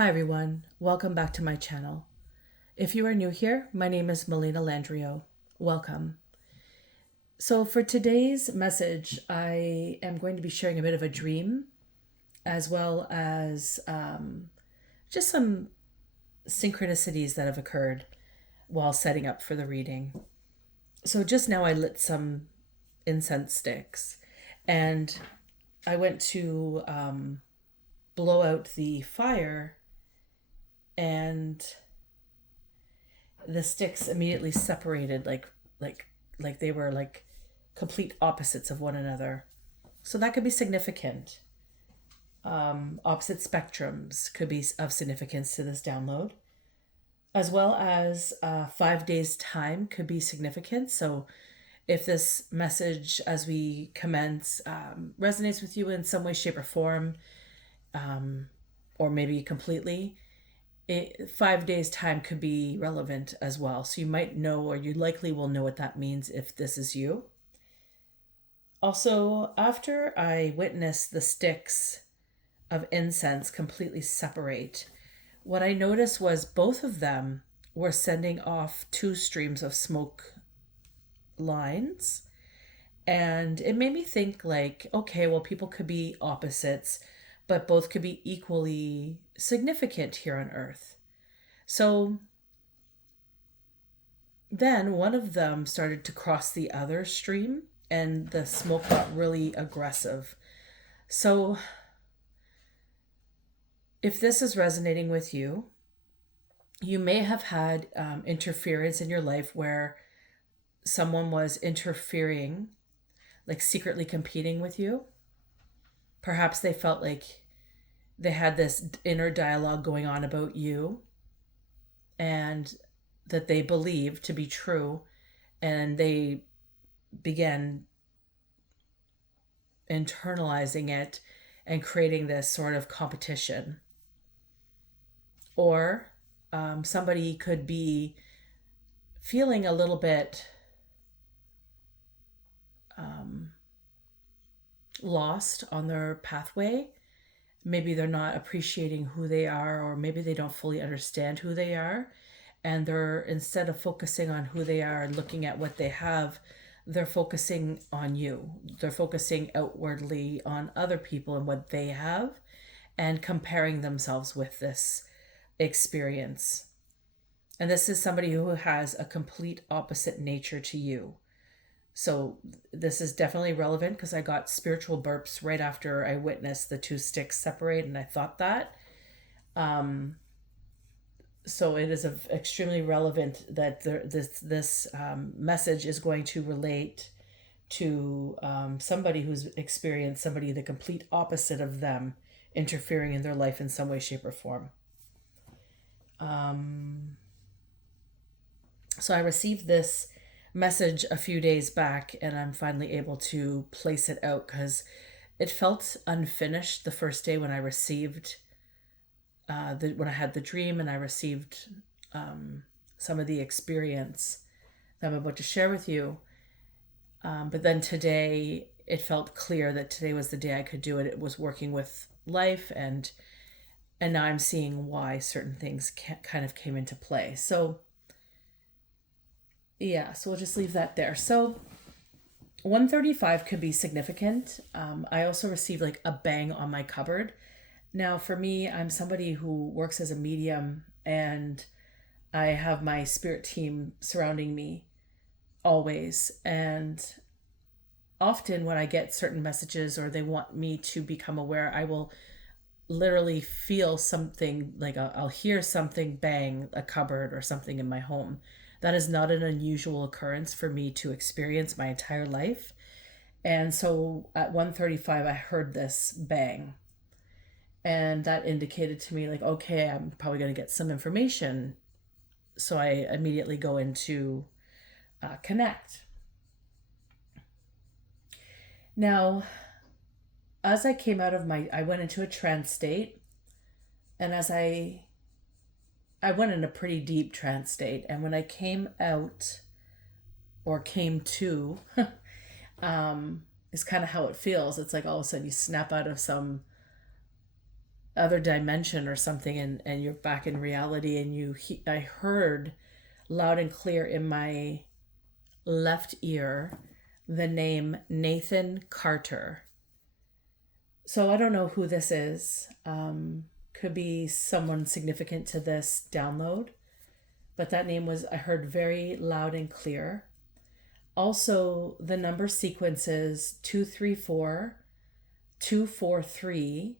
Hi everyone, welcome back to my channel. If you are new here, my name is Melina Landrio. Welcome. So for today's message, I am going to be sharing a bit of a dream as well as just some synchronicities that have occurred while setting up for the reading. So just now I lit some incense sticks and I went to blow out the fire, and the sticks immediately separated like they were like complete opposites of one another. So that could be significant. Opposite spectrums could be of significance to this download, as well as 5 days time could be significant. So if this message as we commence resonates with you in some way, shape, or form, or maybe completely, 5 days time could be relevant as well. So you might know, or you likely will know what that means if this is you. Also, after I witnessed the sticks of incense completely separate, what I noticed was both of them were sending off two streams of smoke lines. And it made me think like, okay, well, people could be opposites, but both could be equally significant here on Earth. So then one of them started to cross the other stream, and the smoke got really aggressive. So if this is resonating with you, you may have had interference in your life where someone was interfering, like secretly competing with you. Perhaps they felt like they had this inner dialogue going on about you and that they believed to be true, and they began internalizing it and creating this sort of competition. Or somebody could be feeling a little bit lost on their pathway. Maybe they're not appreciating who they are, or maybe they don't fully understand who they are. And they're, instead of focusing on who they are and looking at what they have, they're focusing on you. They're focusing outwardly on other people and what they have, and comparing themselves with this experience. And this is somebody who has a complete opposite nature to you. So this is definitely relevant because I got spiritual burps right after I witnessed the two sticks separate, and I thought that. So it is extremely relevant that this message is going to relate to somebody who's experienced somebody the complete opposite of them interfering in their life in some way, shape, or form. So I received this message a few days back, and I'm finally able to place it out because it felt unfinished the first day when I received when I had the dream and I received some of the experience that I'm about to share with you. But then today it felt clear that today was the day I could do it. It was working with life, and now I'm seeing why certain things kind of came into play. So yeah, so we'll just leave that there. So 135 could be significant. I also received like a bang on my cupboard. Now, for me, I'm somebody who works as a medium, and I have my spirit team surrounding me always. And often when I get certain messages or they want me to become aware, I will literally feel something, like I'll hear something bang a cupboard or something in my home. That is not an unusual occurrence for me to experience my entire life. And so at 135, I heard this bang. And that indicated to me, like, okay, I'm probably going to get some information. So I immediately go into connect. Now, as I came out of I went into a trance state. And as I went in a pretty deep trance state. And when I came out, or came to, is kind of how it feels. It's like all of a sudden you snap out of some other dimension or something, and you're back in reality, and I heard loud and clear in my left ear the name Nathan Carter. So I don't know who this is. Could be someone significant to this download, but that name was, I heard very loud and clear. Also, the number sequences 234, 243,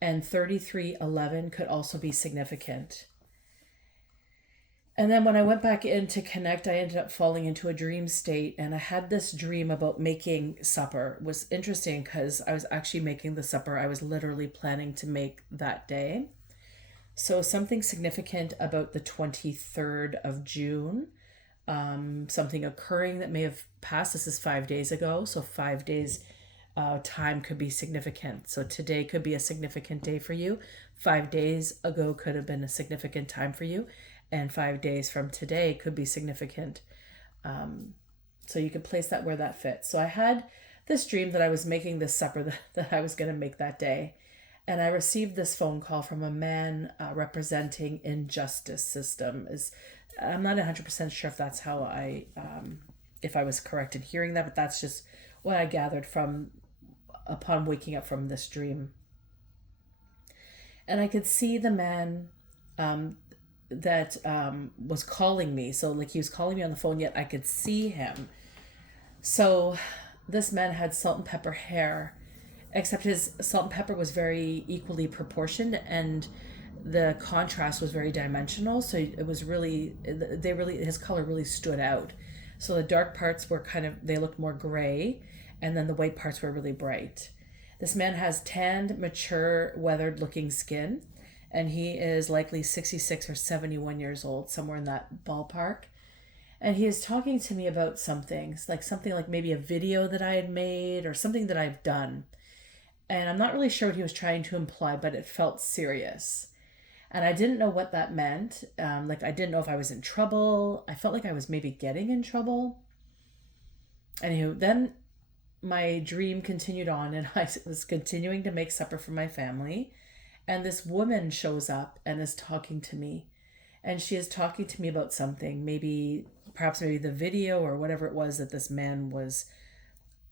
and 3311 could also be significant. And then when I went back in to connect, I ended up falling into a dream state, and I had this dream about making supper. It was interesting because I was actually making the supper I was literally planning to make that day. So something significant about the 23rd of June, something occurring that may have passed. This is 5 days ago, so 5 days time could be significant. So today could be a significant day for you. 5 days ago could have been a significant time for you. And 5 days from today could be significant. So you could place that where that fits. So I had this dream that I was making this supper that I was going to make that day. And I received this phone call from a man representing injustice system. I'm not 100% sure if that's how if I was correct in hearing that, but that's just what I gathered from upon waking up from this dream. And I could see the man that was calling me. So like he was calling me on the phone, yet I could see him. So this man had salt and pepper hair, except his salt and pepper was very equally proportioned, and the contrast was very dimensional. So it was his color really stood out. So the dark parts were they looked more gray, and then the white parts were really bright. This man has tanned, mature, weathered looking skin, and he is likely 66 or 71 years old, somewhere in that ballpark. And he is talking to me about something like maybe a video that I had made or something that I've done. And I'm not really sure what he was trying to imply, but it felt serious. And I didn't know what that meant. I didn't know if I was in trouble. I felt like I was maybe getting in trouble. Anywho, then my dream continued on, and I was continuing to make supper for my family. And this woman shows up and is talking to me. And she is talking to me about something, perhaps the video or whatever it was that this man was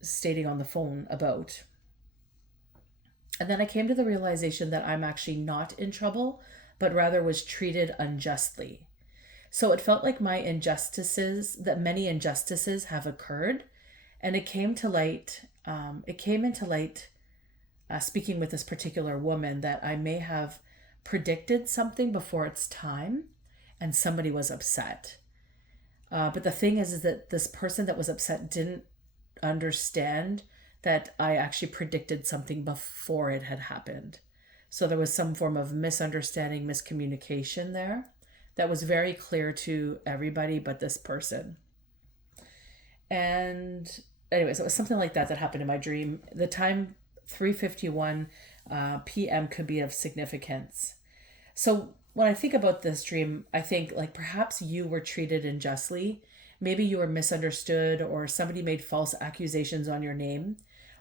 stating on the phone about. And then I came to the realization that I'm actually not in trouble, but rather was treated unjustly. So it felt like many injustices have occurred. And it came into light, speaking with this particular woman, that I may have predicted something before its time and somebody was upset. But the thing is that this person that was upset didn't understand that I actually predicted something before it had happened. So there was some form of misunderstanding, miscommunication there that was very clear to everybody but this person. And anyways, it was something like that happened in my dream. The time 3:51 p.m. could be of significance. So when I think about this dream, I think like perhaps you were treated unjustly. Maybe you were misunderstood, or somebody made false accusations on your name.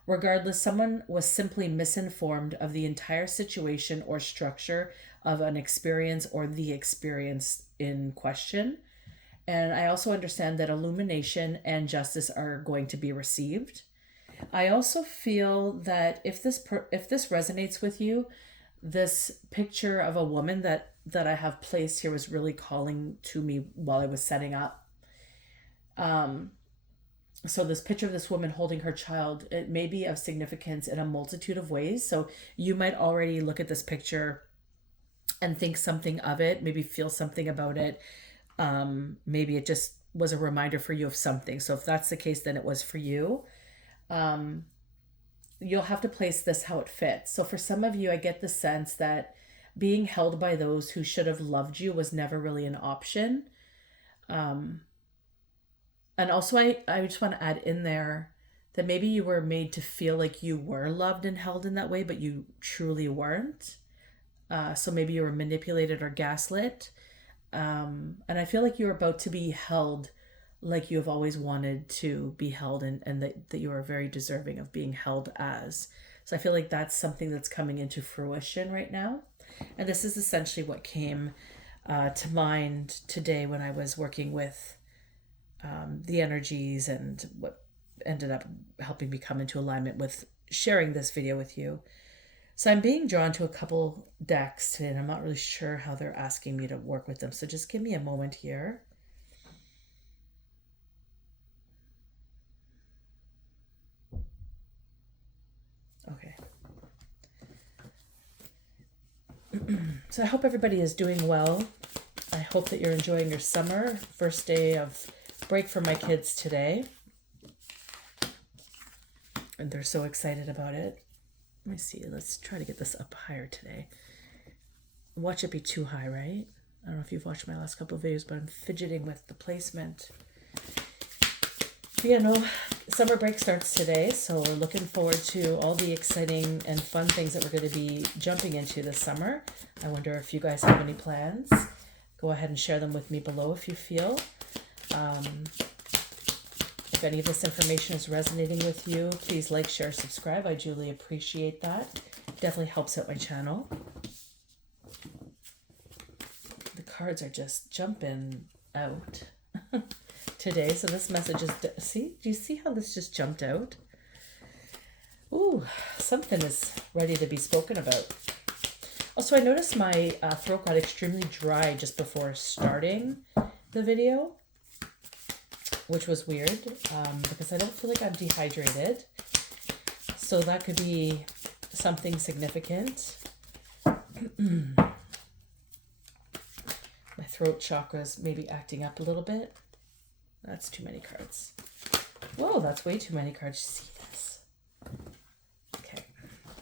Regardless, someone was simply misinformed of the entire situation or structure of an experience or the experience in question. And I also understand that illumination and justice are going to be received. I also feel that if this resonates with you, this picture of a woman that I have placed here was really calling to me while I was setting up. So this picture of this woman holding her child, it may be of significance in a multitude of ways. So you might already look at this picture and think something of it, maybe feel something about it. Maybe it just was a reminder for you of something. So if that's the case, then it was for you. You'll have to place this how it fits. So for some of you, I get the sense that being held by those who should have loved you was never really an option. And also, I just want to add in there that maybe you were made to feel like you were loved and held in that way, but you truly weren't. So maybe you were manipulated or gaslit. And I feel like you're about to be held like you have always wanted to be held, and that you are very deserving of being held as. So I feel like that's something that's coming into fruition right now. And this is essentially what came to mind today when I was working with the energies and what ended up helping me come into alignment with sharing this video with you. So I'm being drawn to a couple decks today, and I'm not really sure how they're asking me to work with them. So just give me a moment here. Okay. So I hope everybody is doing well. I hope that you're enjoying your summer. First day of break for my kids today. And they're so excited about it. Let me see. Let's try to get this up higher today. Watch it be too high, right? I don't know if you've watched my last couple of videos, but I'm fidgeting with the placement. Yeah, no, summer break starts today, so we're looking forward to all the exciting and fun things that we're going to be jumping into this summer. I wonder if you guys have any plans. Go ahead and share them with me below if you feel. If any of this information is resonating with you, please like, share, subscribe. I duly appreciate that. Definitely helps out my channel. The cards are just jumping out today. So this message is, see, do you see how this just jumped out? Ooh, something is ready to be spoken about. Also, I noticed my throat got extremely dry just before starting the video, which was weird because I don't feel like I'm dehydrated. So that could be something significant. My throat chakra's maybe acting up a little bit. That's too many cards. Whoa, that's way too many cards. See this? Okay.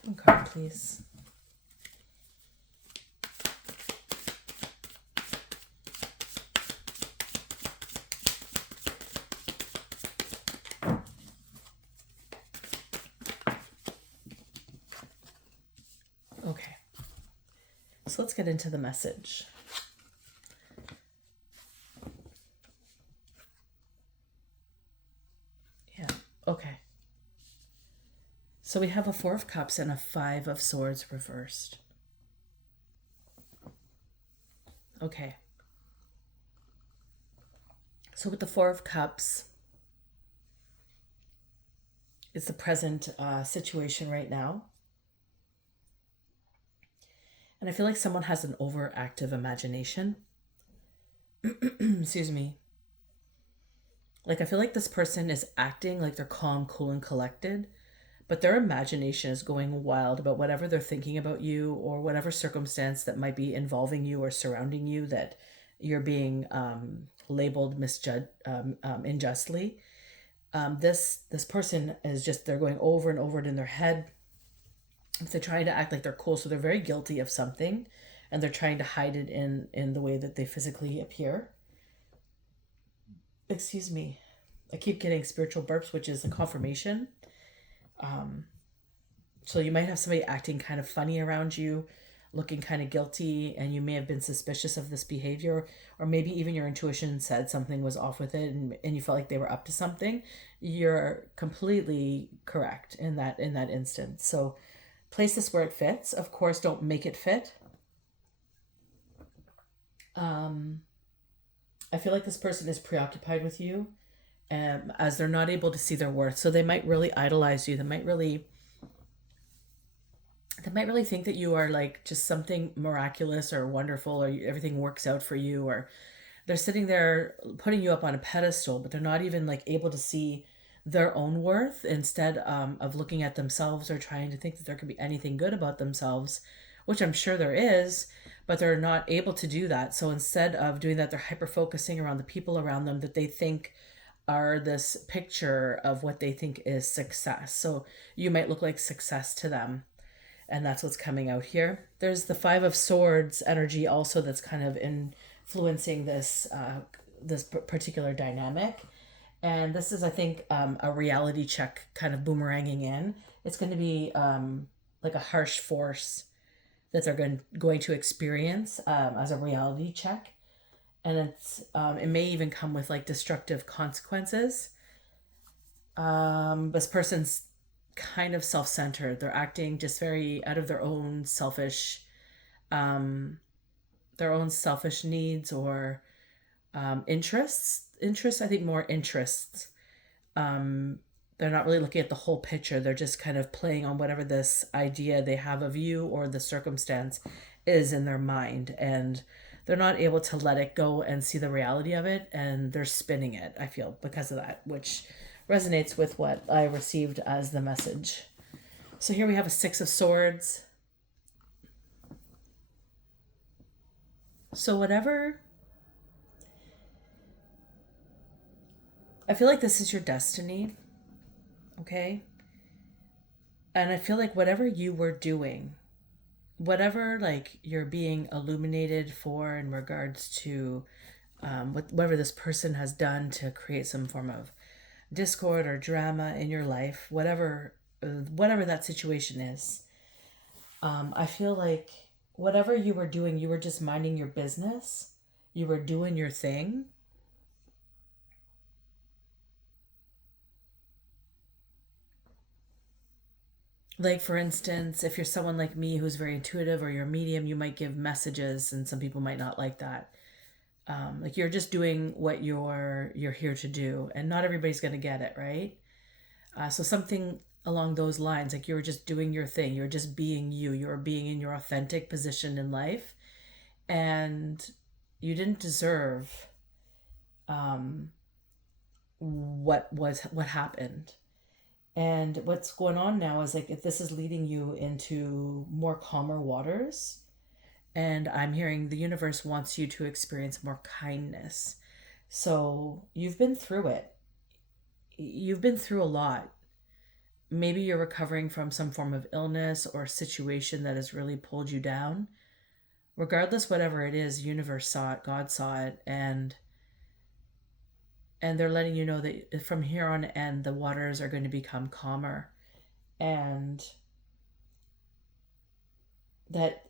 One card, please. Okay. So let's get into the message. Okay. So we have a Four of Cups and a Five of Swords reversed. Okay. So with the Four of Cups, it's the present situation right now. And I feel like someone has an overactive imagination. Excuse me. Like, I feel like this person is acting like they're calm, cool, and collected, but their imagination is going wild about whatever they're thinking about you or whatever circumstance that might be involving you or surrounding you that you're being labeled unjustly. This person is just, they're going over and over it in their head. They're trying to act like they're cool, so they're very guilty of something, and they're trying to hide it in the way that they physically appear. Excuse me. I keep getting spiritual burps, which is a confirmation. So you might have somebody acting kind of funny around you, looking kind of guilty, and you may have been suspicious of this behavior, or maybe even your intuition said something was off with it and you felt like they were up to something. You're completely correct in that instance. So place this where it fits. Of course, don't make it fit. I feel like this person is preoccupied with you as they're not able to see their worth. So they might really idolize you. They might really think that you are like just something miraculous or wonderful, or everything works out for you, or they're sitting there putting you up on a pedestal, but they're not even like able to see their own worth. Instead of looking at themselves or trying to think that there could be anything good about themselves, which I'm sure there is, but they're not able to do that. So instead of doing that, they're hyper-focusing around the people around them that they think are this picture of what they think is success. So you might look like success to them, and that's what's coming out here. There's the Five of Swords energy also that's kind of influencing this particular dynamic. And this is, I think, a reality check kind of boomeranging in. It's going to be like a harsh force that they're going to experience as a reality check. And it may even come with like destructive consequences. This person's kind of self-centered. They're acting just very out of um, their own selfish needs or interests. I think more interests. um, they're not really looking at the whole picture. They're just kind of playing on whatever this idea they have of you or the circumstance is in their mind. And they're not able to let it go and see the reality of it. And they're spinning it, I feel, because of that, which resonates with what I received as the message. So here we have a Six of Swords. So whatever, I feel like this is your destiny, okay? And I feel like whatever you were doing, whatever like you're being illuminated for in regards to whatever this person has done to create some form of discord or drama in your life, whatever that situation is, I feel like whatever you were doing, you were just minding your business. You were doing your thing. Like, for instance, if you're someone like me who's very intuitive or you're a medium, you might give messages and some people might not like that. Like you're just doing what you're here to do, and not everybody's going to get it, right? So something along those lines, like you were just doing your thing, you're just being you, you're being in your authentic position in life, and you didn't deserve um, what happened. And what's going on now is like if this is leading you into more calmer waters, and I'm hearing the universe wants you to experience more kindness. So you've been through it. You've been through a lot. Maybe you're recovering from some form of illness or situation that has really pulled you down. Regardless, whatever it is, the universe saw it, God saw it, and they're letting you know that from here on end the waters are going to become calmer, and that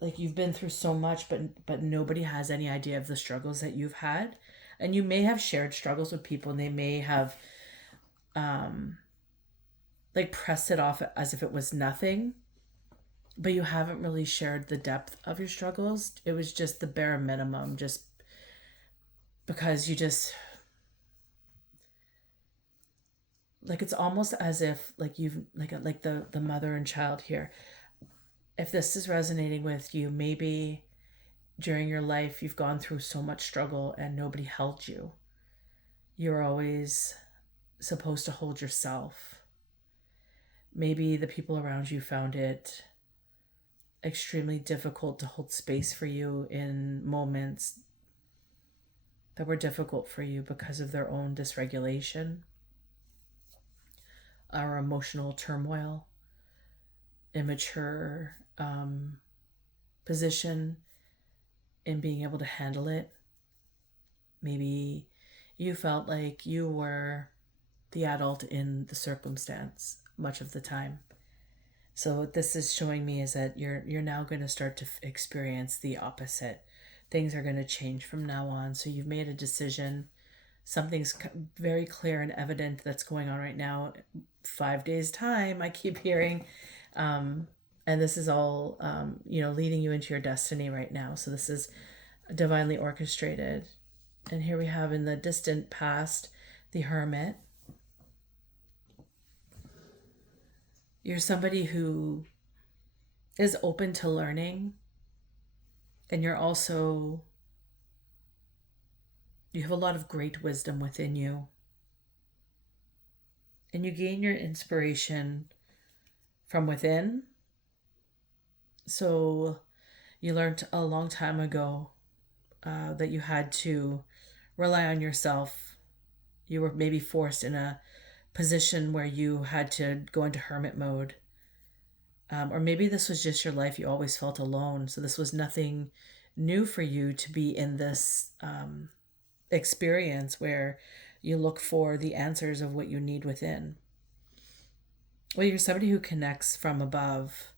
like you've been through so much, but nobody has any idea of the struggles that you've had. And you may have shared struggles with people and they may have um like pressed it off as if it was nothing, but you haven't really shared the depth of your struggles. It was just the bare minimum, just because you just like it's almost as if like you've like the mother and child here. If this is resonating with you, maybe during your life you've gone through so much struggle and nobody held you. You're always supposed to hold yourself. Maybe the people around you found it extremely difficult to hold space for you in moments that were difficult for you because of their own dysregulation or emotional turmoil, immature position in being able to handle it. Maybe you felt like you were the adult in the circumstance much of the time. So what this is showing me is that you're now going to start to experience the opposite. Things are going to change from now on. So you've made a decision. Something's very clear and evident that's going on right now. 5 days time, I keep hearing. And this is all, leading you into your destiny right now. So this is divinely orchestrated. And here we have in the distant past, the Hermit. You're somebody who is open to learning, and you have a lot of great wisdom within you. And you gain your inspiration from within. So you learned a long time ago that you had to rely on yourself. You were maybe forced in a position where you had to go into hermit mode. Or maybe this was just your life. You always felt alone. So this was nothing new for you to be in this experience where you look for the answers of what you need within. Well, you're somebody who connects from above,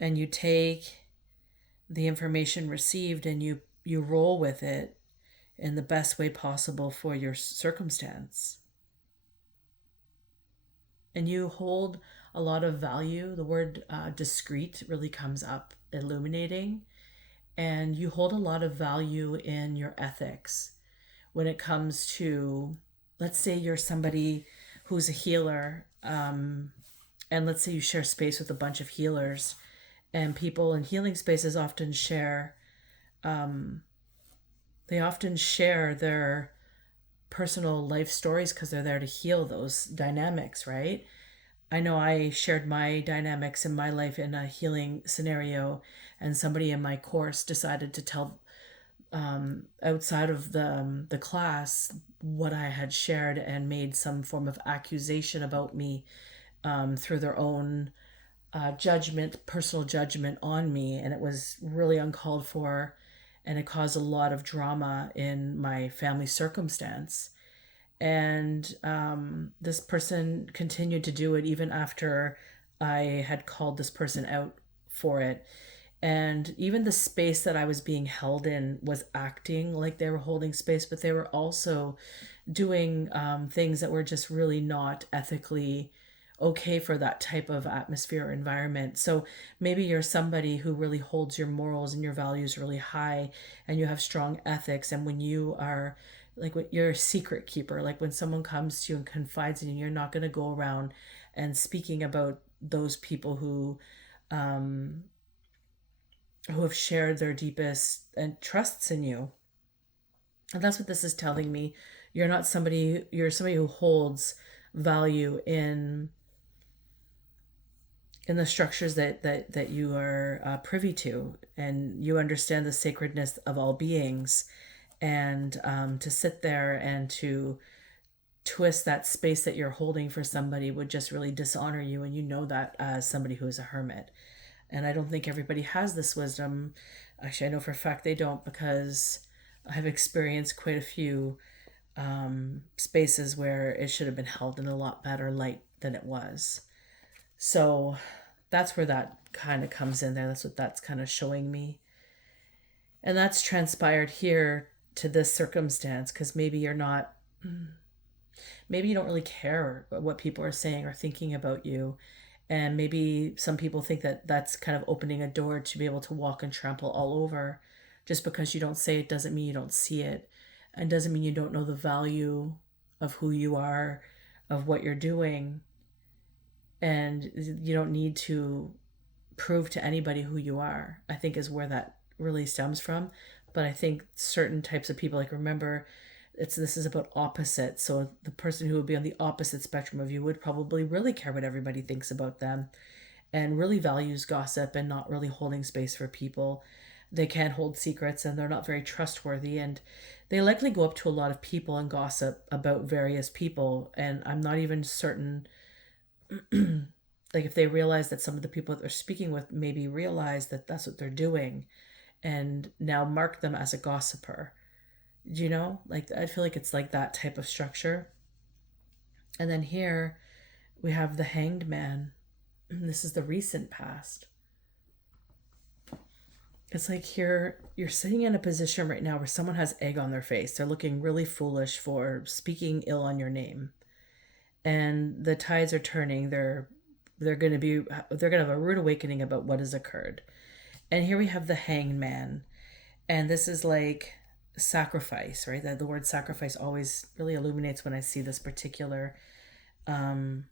and you take the information received and you roll with it in the best way possible for your circumstance. and you hold a lot of value. The word discreet really comes up, illuminating, and you hold a lot of value in your ethics when it comes to, let's say you're somebody who's a healer, and let's say you share space with a bunch of healers, and people in healing spaces often share, they often share their personal life stories because they're there to heal those dynamics, right? I know I shared my dynamics in my life in a healing scenario, and somebody in my course decided to tell, outside of the class, what I had shared, and made some form of accusation about me, through their own judgment, personal judgment on me, and it was really uncalled for, and it caused a lot of drama in my family circumstance. And this person continued to do it even after I had called this person out for it. And even the space that I was being held in was acting like they were holding space, but they were also doing things that were just really not ethically okay for that type of atmosphere or environment. So maybe you're somebody who really holds your morals and your values really high, and you have strong ethics. And when you are like, when you're a secret keeper, like when someone comes to you and confides in you, you're not going to go around and speaking about those people who have shared their deepest and trusts in you. And that's what this is telling me. You're somebody who holds value in the structures that you are privy to, and you understand the sacredness of all beings. And to sit there and to twist that space that you're holding for somebody would just really dishonor you, and you know that as somebody who is a hermit. And I don't think everybody has this wisdom. Actually, I know for a fact they don't, because I've experienced quite a few spaces where it should have been held in a lot better light than it was. So that's where that kind of comes in there. That's what that's kind of showing me. And that's transpired here to this circumstance, because maybe you don't really care what people are saying or thinking about you. And maybe some people think that that's kind of opening a door to be able to walk and trample all over. Just because you don't say it doesn't mean you don't see it, and doesn't mean you don't know the value of who you are, of what you're doing. And you don't need to prove to anybody who you are, I think, is where that really stems from. But I think certain types of people, like, remember, this is about opposites. So the person who would be on the opposite spectrum of you would probably really care what everybody thinks about them, and really values gossip and not really holding space for people. They can't hold secrets, and they're not very trustworthy, and they likely go up to a lot of people and gossip about various people. And I'm not even certain like if they realize that some of the people that they're speaking with maybe realize that that's what they're doing, and now mark them as a gossiper. You know, like, I feel like it's like that type of structure. And then here we have the Hanged Man. This is the recent past. It's like here you're sitting in a position right now where someone has egg on their face. They're looking really foolish for speaking ill on your name. And the tides are turning. They're going to have a rude awakening about what has occurred. And here we have the Hanged Man. And this is like sacrifice, right? That the word sacrifice always really illuminates when I see this particular man.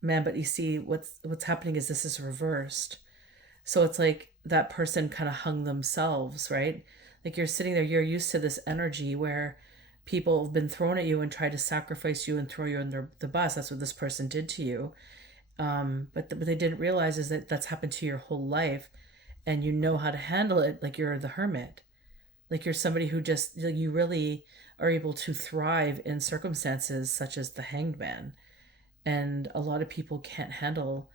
But you see what's happening is this is reversed. So it's like that person kind of hung themselves, right? Like you're sitting there, you're used to this energy where people have been thrown at you and tried to sacrifice you and throw you under the bus. That's what this person did to you. But what they didn't realize is that that's happened to your whole life, and you know how to handle it. Like you're the hermit. Like you're somebody who just, you really are able to thrive in circumstances such as the Hanged Man. And a lot of people can't handle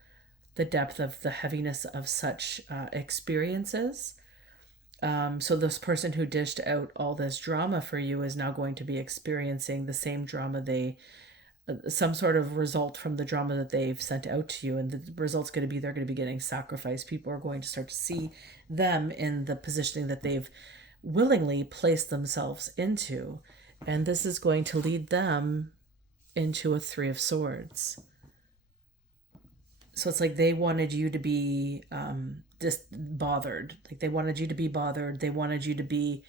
the depth of the heaviness of such experiences. So this person who dished out all this drama for you is now going to be experiencing the same drama some sort of result from the drama that they've sent out to you. And the result's going to be, they're going to be getting sacrificed. People are going to start to see them in the positioning that they've willingly placed themselves into. And this is going to lead them into a Three of Swords. So it's like they wanted you to be just bothered. Like they wanted you to be bothered. They wanted you to be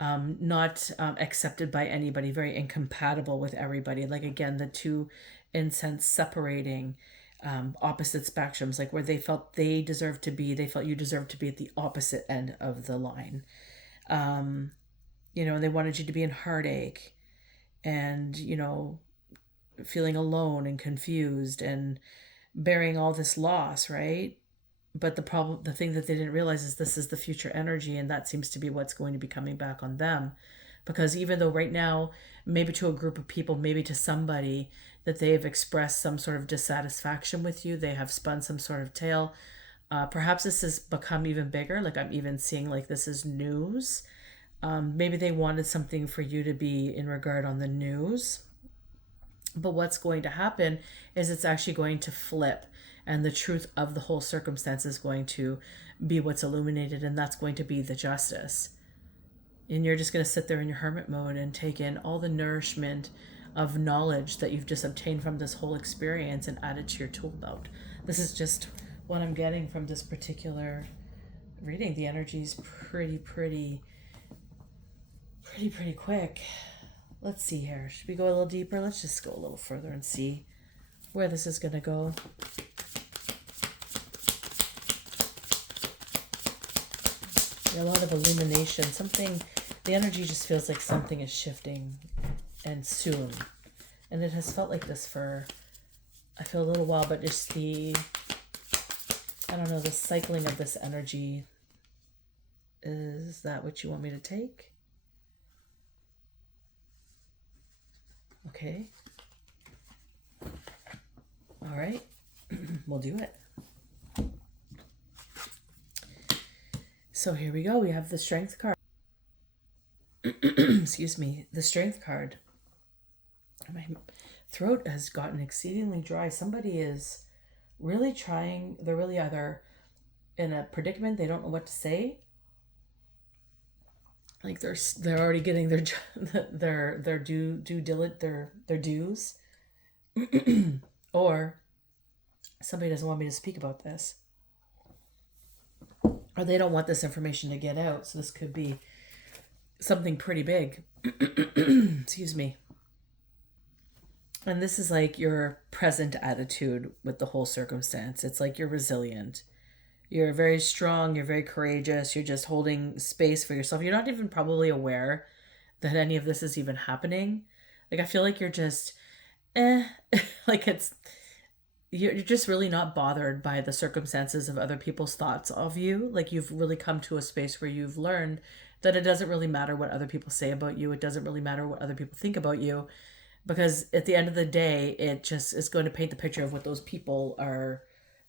not accepted by anybody, very incompatible with everybody. Like again, the two incense separating opposite spectrums, like where they felt they deserved to be, they felt you deserved to be at the opposite end of the line. You know, they wanted you to be in heartache and, you know, feeling alone and confused and bearing all this loss, right? But the thing that they didn't realize is this is the future energy, and that seems to be what's going to be coming back on them. Because even though right now, maybe to a group of people, maybe to somebody, that they have expressed some sort of dissatisfaction with you, they have spun some sort of tale. Perhaps this has become even bigger. Like I'm even seeing like this is news. Maybe they wanted something for you to be in regard on the news. But what's going to happen is it's actually going to flip, and the truth of the whole circumstance is going to be what's illuminated, and that's going to be the justice. And you're just going to sit there in your hermit mode and take in all the nourishment of knowledge that you've just obtained from this whole experience and add it to your tool belt. This is just what I'm getting from this particular reading. The energy is pretty quick. Let's see here. Should we go a little deeper? Let's just go a little further and see where this is going to go. A lot of illumination. Something, the energy just feels like something is shifting and soon. And it has felt like this for, I feel a little while, but just the, I don't know, the cycling of this energy. Is that what you want me to take? Okay. All right. We'll do it. So here we go. We have the Strength card. Excuse me. The Strength card. My throat has gotten exceedingly dry. Somebody is really trying. They're really either in a predicament. They don't know what to say. Like they're already getting their dues, or somebody doesn't want me to speak about this, or they don't want this information to get out. So this could be something pretty big. Excuse me. And this is like your present attitude with the whole circumstance. It's like you're resilient. You're very strong. You're very courageous. You're just holding space for yourself. You're not even probably aware that any of this is even happening. Like, I feel like you're just, like you're just really not bothered by the circumstances of other people's thoughts of you. Like, you've really come to a space where you've learned that it doesn't really matter what other people say about you. It doesn't really matter what other people think about you, because at the end of the day, it just is going to paint the picture of what those people are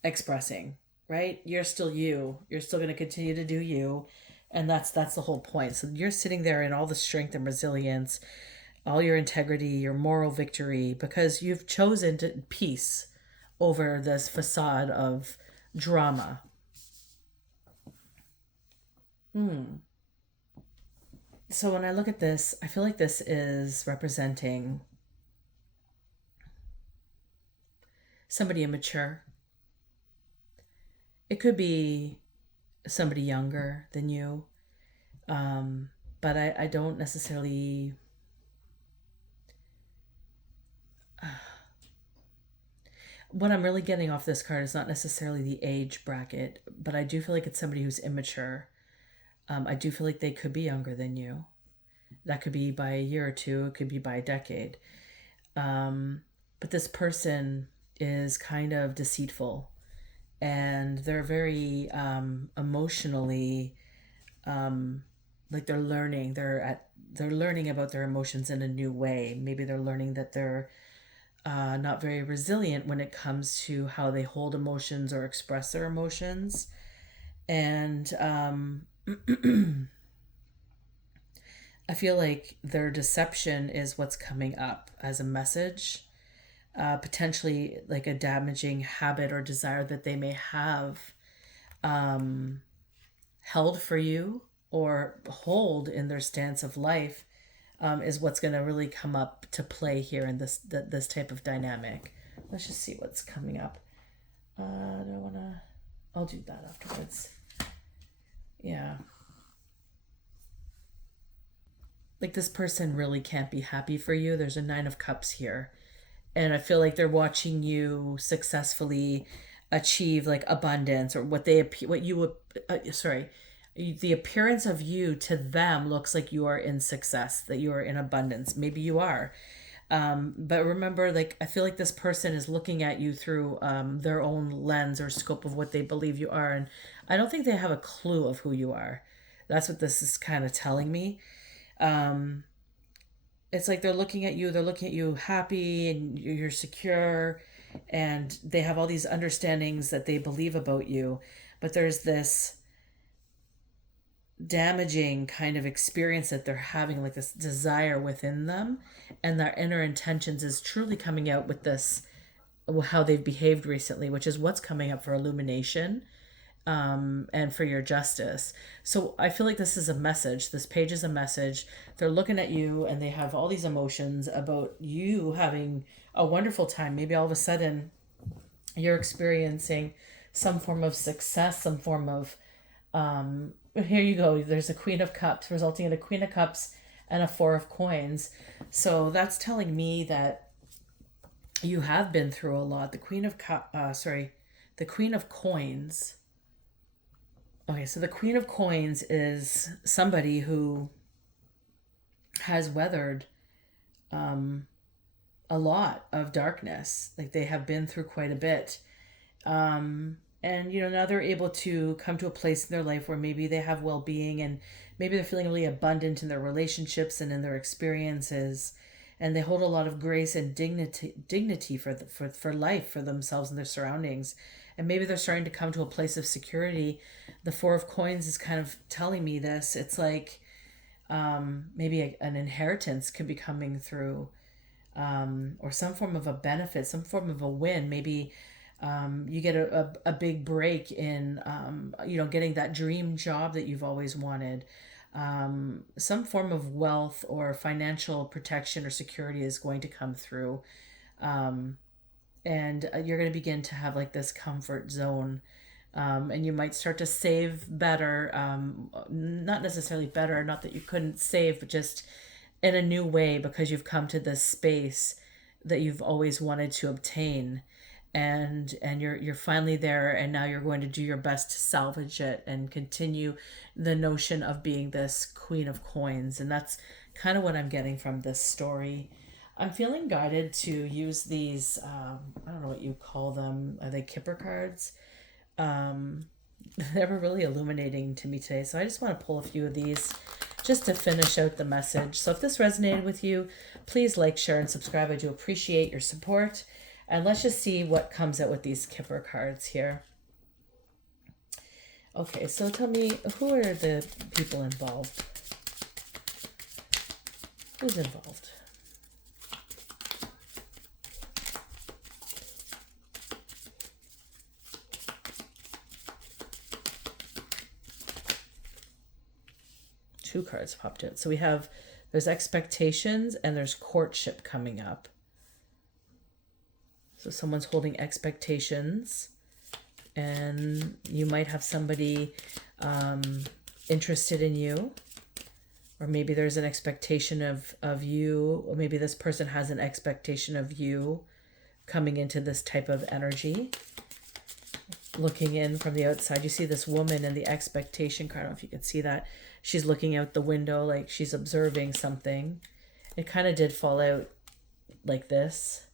expressing. Right? You're still you. You're still going to continue to do you. And that's the whole point. So you're sitting there in all the strength and resilience, all your integrity, your moral victory, because you've chosen peace over this facade of drama. So when I look at this, I feel like this is representing somebody immature. It could be somebody younger than you, but I don't necessarily... what I'm really getting off this card is not necessarily the age bracket, but I do feel like it's somebody who's immature. I do feel like they could be younger than you. That could be by a year or two. It could be by a decade. But this person is kind of deceitful. And they're very emotionally, like they're learning. They're learning about their emotions in a new way. Maybe they're learning that they're not very resilient when it comes to how they hold emotions or express their emotions. And I feel like their deception is what's coming up as a message. Potentially like a damaging habit or desire that they may have held for you or hold in their stance of life is what's going to really come up to play here in this type of dynamic. Let's just see what's coming up. Do I want to? I'll do that afterwards. Yeah. Like this person really can't be happy for you. There's a 9 of Cups here. And I feel like they're watching you successfully achieve like abundance, or what you would, sorry, the appearance of you to them looks like you are in success, that you are in abundance. Maybe you are. But remember, like, I feel like this person is looking at you through their own lens or scope of what they believe you are. And I don't think they have a clue of who you are. That's what this is kind of telling me. It's like they're looking at you happy and you're secure, and they have all these understandings that they believe about you. But there's this damaging kind of experience that they're having, like this desire within them, and their inner intentions is truly coming out with this, how they've behaved recently, which is what's coming up for illumination, and for your justice. So I feel like this is a message. This page is a message. They're looking at you and they have all these emotions about you having a wonderful time. Maybe all of a sudden you're experiencing some form of success, some form of, here you go. There's a Queen of Cups, resulting in a Queen of Cups and a 4 of Coins. So that's telling me that you have been through a lot. The the Queen of Coins. Okay, so the Queen of Coins is somebody who has weathered a lot of darkness. Like they have been through quite a bit. And, now they're able to come to a place in their life where maybe they have well-being, and maybe they're feeling really abundant in their relationships and in their experiences. And they hold a lot of grace and dignity for life, for themselves and their surroundings. And maybe they're starting to come to a place of security. The 4 of Coins is kind of telling me this. It's like maybe an inheritance could be coming through, or some form of a benefit, some form of a win. Maybe you get a big break in, getting that dream job that you've always wanted. Some form of wealth or financial protection or security is going to come through. And you're going to begin to have like this comfort zone. And you might start to save better, not necessarily better, not that you couldn't save, but just in a new way, because you've come to this space that you've always wanted to obtain. And you're finally there, and now you're going to do your best to salvage it and continue the notion of being this Queen of Coins. And that's kind of what I'm getting from this story. I'm feeling guided to use these, I don't know what you call them. Are they Kipper cards? They were really illuminating to me today. So I just want to pull a few of these just to finish out the message. So if this resonated with you, please like, share, and subscribe. I do appreciate your support. And let's just see what comes out with these Kipper cards here. Okay, so tell me, who are the people involved? Who's involved? Two cards popped out. So there's expectations and there's courtship coming up. So someone's holding expectations, and you might have somebody interested in you, or maybe there's an expectation of you, or maybe this person has an expectation of you coming into this type of energy. Looking in from the outside, you see this woman in the expectation card. I don't know if you can see that. She's looking out the window like she's observing something. It kind of did fall out like this,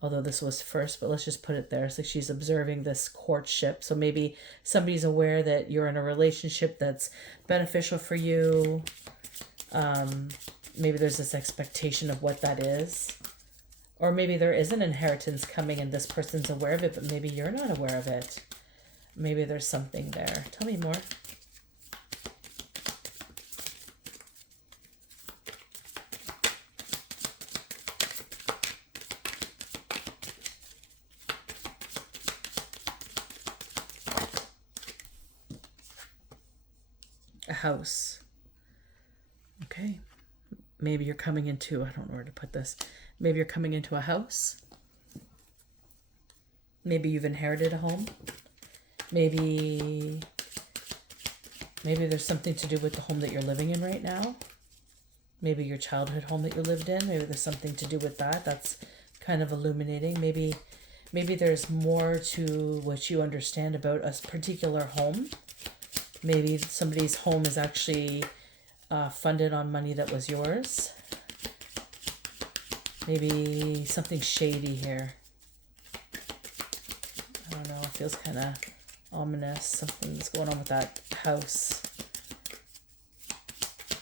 although this was first, but let's just put it there. It's like she's observing this courtship. So maybe somebody's aware that you're in a relationship that's beneficial for you. Maybe there's this expectation of what that is. Or maybe there is an inheritance coming and this person's aware of it, but maybe you're not aware of it. Maybe there's something there. Tell me more. A house. Okay. Maybe you're coming into, I don't know where to put this. Maybe you're coming into a house. Maybe you've inherited a home. Maybe there's something to do with the home that you're living in right now. Maybe your childhood home that you lived in. Maybe there's something to do with that. That's kind of illuminating. Maybe there's more to what you understand about a particular home. Maybe somebody's home is actually funded on money that was yours. Maybe something shady here. I don't know. It feels kind of ominous. Something's going on with that house.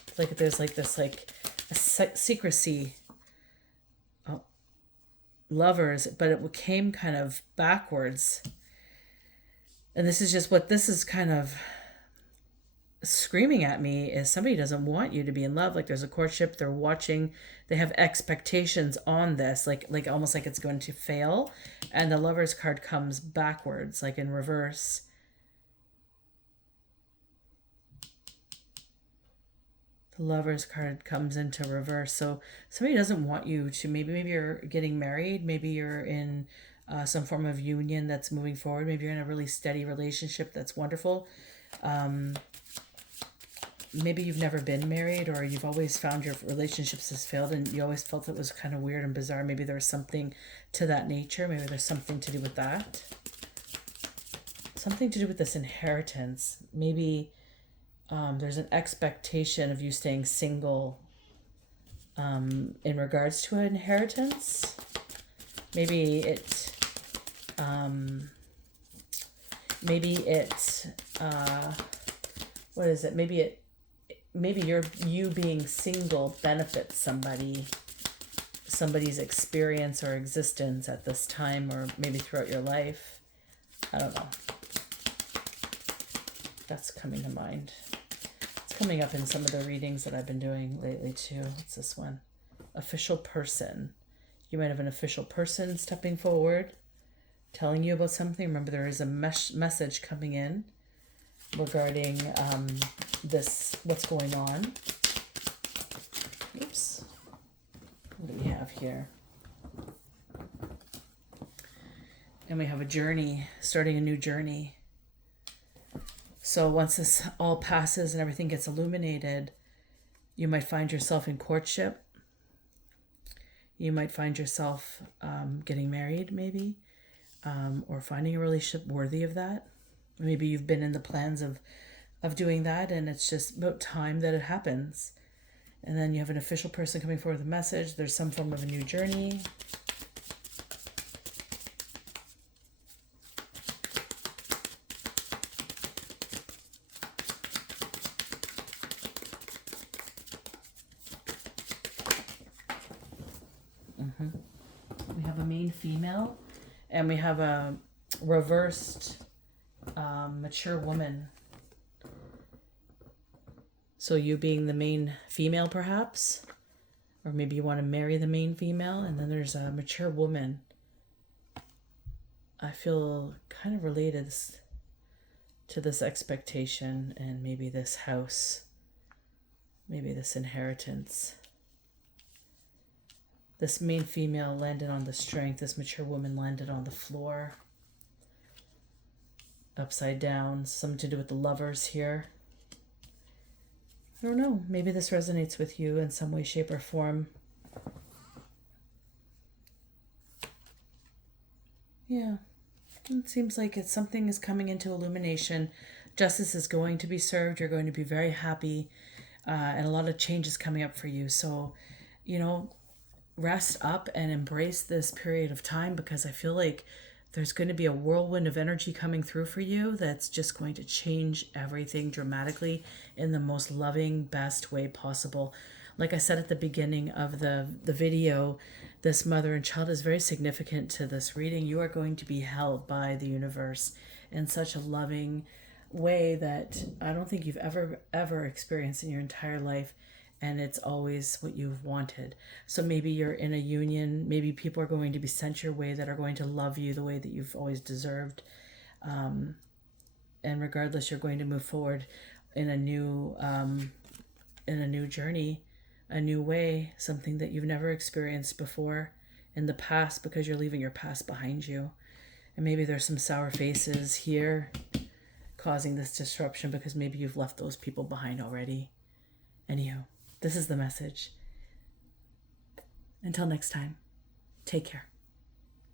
It's like there's like this like a secrecy. Oh, lovers, but it came kind of backwards. And this is just what this is kind of screaming at me is somebody doesn't want you to be in love. Like there's a courtship, they're watching, they have expectations on this, like almost like it's going to fail. And the Lovers card comes backwards, like in reverse. The Lovers card comes into reverse. So somebody doesn't want you to, maybe you're getting married, maybe you're in some form of union that's moving forward, maybe you're in a really steady relationship that's wonderful. Maybe you've never been married, or you've always found your relationships has failed and you always felt it was kind of weird and bizarre. Maybe there's something to that nature. Maybe there's something to do with that. Something to do with this inheritance. Maybe there's an expectation of you staying single in regards to an inheritance. Maybe it what is it? Maybe you being single benefits somebody's experience or existence at this time, or maybe throughout your life. I don't know. That's coming to mind. It's coming up in some of the readings that I've been doing lately too. What's this one? Official person. You might have an official person stepping forward, telling you about something. Remember, there is a message coming in regarding this, what's going on. Oops. What do we have here? And we have a journey, starting a new journey. So once this all passes and everything gets illuminated, you might find yourself in courtship. You might find yourself getting married, maybe, or finding a relationship worthy of that. Maybe you've been in the plans of doing that, and it's just about time that it happens. And then you have an official person coming forward with a message. There's some form of a new journey. We have a main female, and we have a reversed mature woman. So you being the main female, perhaps, or maybe you want to marry the main female, and then there's a mature woman. I feel kind of related to this expectation and maybe this house, maybe this inheritance. This main female landed on the strength. This mature woman landed on the floor. Upside down. Something to do with the Lovers here. I don't know. Maybe this resonates with you in some way, shape, or form. Yeah. It seems like something is coming into illumination. Justice is going to be served. You're going to be very happy. And a lot of change is coming up for you. So, rest up and embrace this period of time, because I feel like there's going to be a whirlwind of energy coming through for you that's just going to change everything dramatically in the most loving, best way possible. Like I said at the beginning of the video, this mother and child is very significant to this reading. You are going to be held by the universe in such a loving way that I don't think you've ever experienced in your entire life. And it's always what you've wanted. So maybe you're in a union. Maybe people are going to be sent your way that are going to love you the way that you've always deserved. And regardless, you're going to move forward in a new journey, a new way, something that you've never experienced before in the past, because you're leaving your past behind you. And maybe there's some sour faces here causing this disruption because maybe you've left those people behind already. Anyhow, this is the message. Until next time, take care.